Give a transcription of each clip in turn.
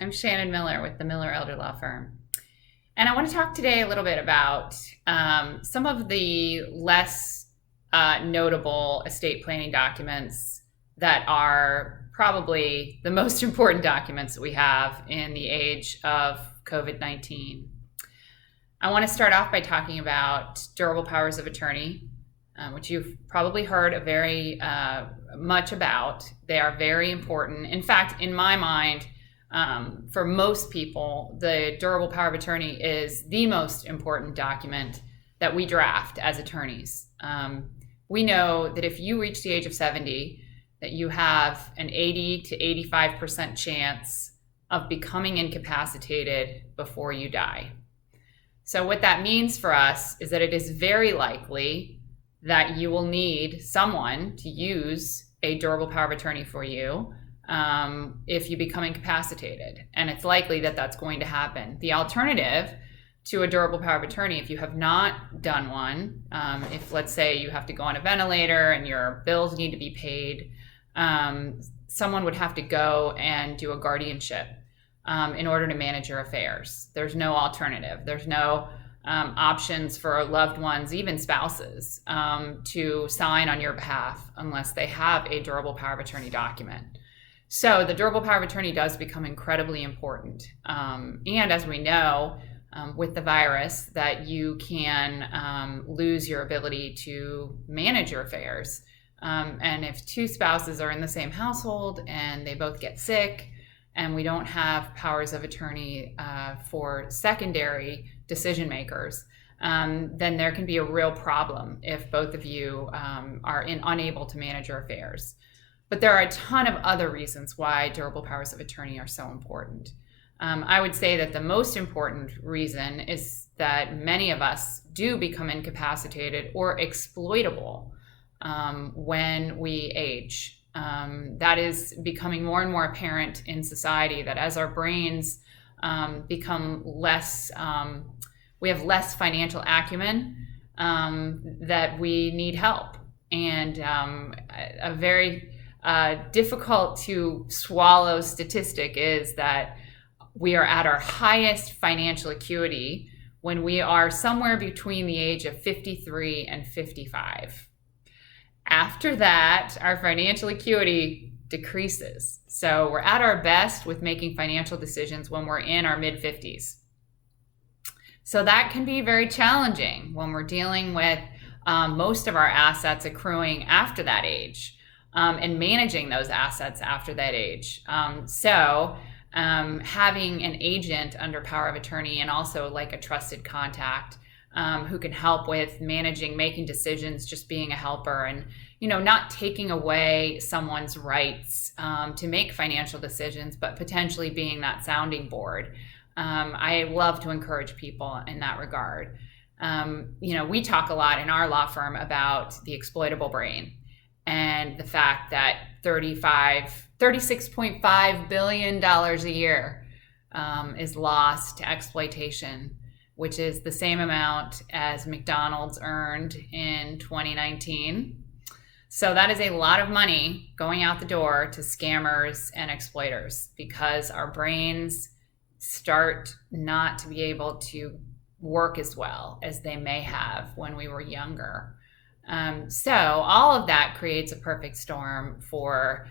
I'm Shannon Miller with the Miller Elder Law Firm. And I want to talk today a little bit about some of the less notable estate planning documents that are probably the most important documents that we have in the age of COVID-19. I want to start off by talking about durable powers of attorney, which you've probably heard very much about. They are very important. In fact, in my mind, for most people, the durable power of attorney is the most important document that we draft as attorneys. We know that if you reach the age of 70, that you have an 80 to 85% chance of becoming incapacitated before you die. So what that means for us is that it is very likely that you will need someone to use a durable power of attorney for you if you become incapacitated. And it's likely that that's going to happen. The alternative to a durable power of attorney, if you have not done one, if let's say you have to go on a ventilator and your bills need to be paid, someone would have to go and do a guardianship in order to manage your affairs. There's no alternative. There's no options for loved ones, even spouses, to sign on your behalf unless they have a durable power of attorney document. So the durable power of attorney does become incredibly important. And as we know, with the virus, that you can lose your ability to manage your affairs. And if two spouses are in the same household and they both get sick, and we don't have powers of attorney for secondary decision makers, then there can be a real problem if both of you are unable to manage your affairs. But there are a ton of other reasons why durable powers of attorney are so important. I would say that the most important reason is that many of us do become incapacitated or exploitable when we age. That is becoming more and more apparent in society, that as our brains become less, we have less financial acumen, that we need help. And a very difficult to swallow statistic is that we are at our highest financial acuity when we are somewhere between the age of 53 and 55. After that, our financial acuity decreases. So we're at our best with making financial decisions when we're in our mid-50s. So that can be very challenging when we're dealing with most of our assets accruing after that age, and managing those assets after that age. Having an agent under power of attorney, and also like a trusted contact who can help with managing, making decisions, just being a helper, and not taking away someone's rights to make financial decisions, but potentially being that sounding board. I love to encourage people in that regard. We talk a lot in our law firm about the exploitable brain and the fact that $36.5 billion a year is lost to exploitation, which is the same amount as McDonald's earned in 2019. So that is a lot of money going out the door to scammers and exploiters, because our brains start not to be able to work as well as they may have when we were younger. So all of that creates a perfect storm for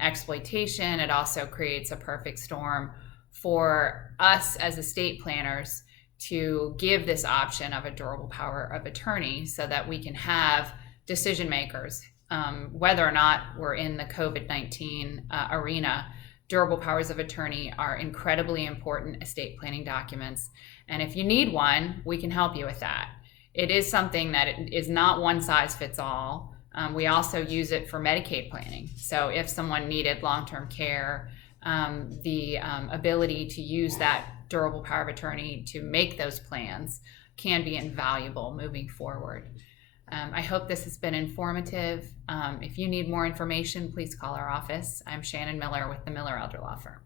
exploitation. It also creates a perfect storm for us as estate planners to give this option of a durable power of attorney so that we can have decision makers, whether or not we're in the COVID-19 arena. Durable powers of attorney are incredibly important estate planning documents. And if you need one, we can help you with that. It is something that is not one size fits all. We also use it for Medicaid planning. So if someone needed long-term care, the ability to use that durable power of attorney to make those plans can be invaluable moving forward. I hope this has been informative. If you need more information, please call our office. I'm Shannon Miller with the Miller Elder Law Firm.